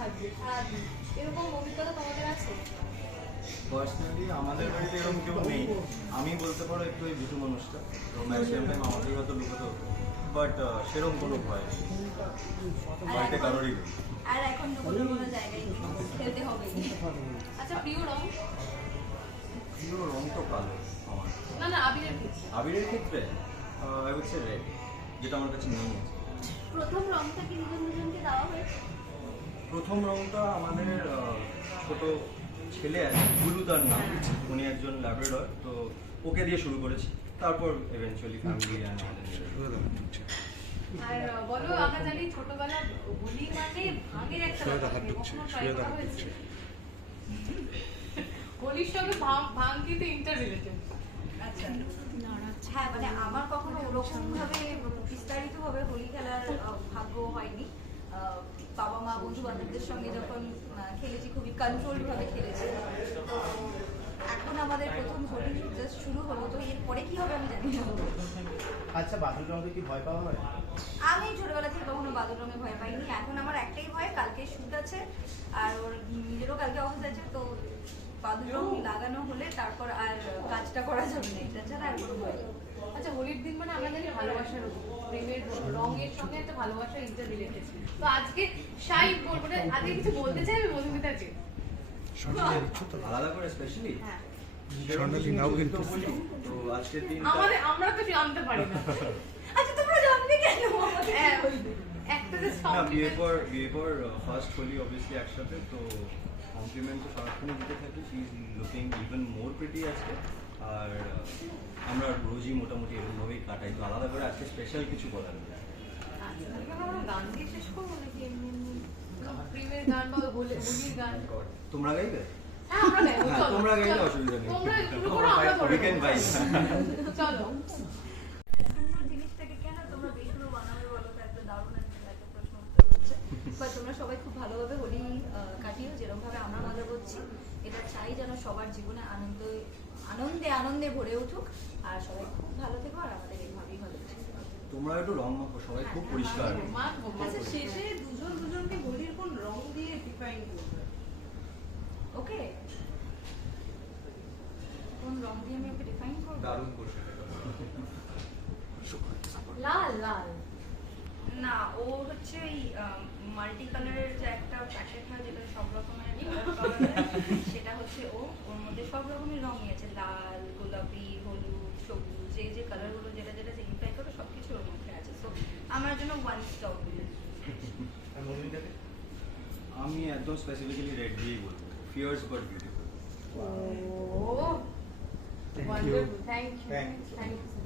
থাকবে। আর এরকম অভিজ্ঞতা তোমাদের আছে? পার্সোনালি আমাদের বাড়িতে এরকম কেউ নেই। আমি বলতে পারো একটু এই ভীতু মানুষটা, তো ম্যাক্সিমাম টাইম আমাকেই হয়তো লুকোতে হতো, বাট সেরকম কোনো ভয় নেই বাড়িতে কারোরই নেই। আর এখন লুকোনোর কোনো জায়গায় নেই, খেলতে হবে। আচ্ছা, প্রিয় রং? প্রিয় রং তো কালো আমার। না না, আবিরের ক্ষেত্রে। আবিরের ক্ষেত্রে আই উড সে রেড, যেটা আমার কাছে নেই। প্রথম রংটা কি দুজন দুজনকে দেওয়া হয়েছে? প্রথম রংটা আমাদের ছোট ছেলে আছে, গুরু তার নাম, উনি একজন ল্যাব্রাডর, তো ওকে দিয়ে শুরু করেছি, তারপর এভেন্চুয়ালি ফ্যামিলি অ্যান্ড আর বলো, আমরা জানি ছোটবেলা হোলি মানে ভাঙের একটা ব্যাপার, কখনো try করা হয়েছে? হোলির সঙ্গে ভাঙ কিন্তু ইন্টার রিলেটেড। আচ্ছা, হ্যাঁ, মানে আমার কখনো ওরকম ভাবে বিস্তারিত ভাবে হোলি খেলার ভাগ্য হয়নি। বাবা মা বন্ধু বান্ধবদের সঙ্গে যখন খেলেছি, খুবই কন্ট্রোল ভাবে খেলেছি। তো এখন আমাদের প্রথম হোলি জাস্ট শুরু হলো, তো এরপরে কি হবে আমি জানি না। আচ্ছা, বাদুর রঙে কি ভয় পাওয়া হয়? আমি ছোটবেলা থেকে কখনো বাদুর রঙে ভয় পাইনি। এখন আমার একটাই ভয়, কালকে শুট আছে আর ওর নিজেরও কালকে অফিস আছে, তো বাদুর রং লাগানো হলে তারপর আর কাজটা করা যাবে না, এটা ছাড়া আর কোনো ভয় নেই। আচ্ছা, হোলির দিন মানে আমরা জানি ভালোবাসার প্রেমের রঙের সঙ্গে একটা ভালোবাসা ইন্টার রিলেটেড। তো আজকে শাই বলবো না, আজকে কিছু বলতে চাই আমি মধুমিতাকে আলাদা করে স্পেশালি। হ্যাঁ, তো আজকের দিন আমরা তো জানতে পারি না। আচ্ছা, তোমরা জানবে কেন? হ্যাঁ, একটা যে না, বিয়ের পর ফার্স্ট হোলি অবভিয়াসলি একসাথে, তো কমপ্লিমেন্ট তো সারাক্ষণই দিতে থাকি। She is looking even more pretty আজকে। আর আমরা রোজই মোটামুটি এরকমভাবেই কাটাই, তো আলাদা করে আজকে স্পেশাল কিছু করার নেই। আচ্ছা, তাহলে আমরা গান দিয়ে শেষ করবো নাকি এমনি এমনি প্রেমের গান বা হোলির গান? তোমরা গাইবে? হ্যাঁ, আমরা গাইবো, হ্যাঁ, চলো, তোমরা গাইলে চলো। অসুবিধা নেই। তোমরা শুরু করো, আমরা পরে উইকেন্ড ভাই। চলো। সুন্দর জিনিসটাকে কেন তোমরা বেসুরো বানাবে বলো তো? একটা দারুণ একটা প্রশ্ন উত্তর হচ্ছে। বা তোমরা সবাই খুব ভালোভাবে হোলি কাটিও, যেরকম ভাবে আমরা মজা করছি। এটা চাই যেন সবার জীবনে আনন্দে আনন্দে ভরে উঠুক, আর সবাই খুব ভালো থেকো, আর আমাদের এইভাবেই ভালো থেকো। তোমরা একটু রং মাখো, সবাই খুব পরিষ্কার। আচ্ছা, শেষে দুজন দুজনকে হোলির কোন রং দিয়ে ডিফাইন করবে? ওকে, কোন রং দিয়ে আমি ওকে ডিফাইন করবো? দারুণ করছে। লাল লাল না, ও হচ্ছে ওই মাল্টি কালারের যে একটা প্যাকেট হয়, যেটা সব রকমের কালার পাওয়া যায়, সেটা হচ্ছে ওর মধ্যে সব রকমের রঙই আছে, লাল, গোলাপি, হলুদ, সবুজ, যে কালারগুলো যেটা যেটা সিগনিফাই করে সবকিছু ওর মধ্যে আছে। সো আমার জন্য ওয়ান স্টপ। আর মধুমিতাকে? আমি একদম স্পেসিফিক্যালি রেড দিয়েই বলবো, ফিয়ার্স বাট বিউটিফুল। ও wonderful, thank you, Thank you. Thank you.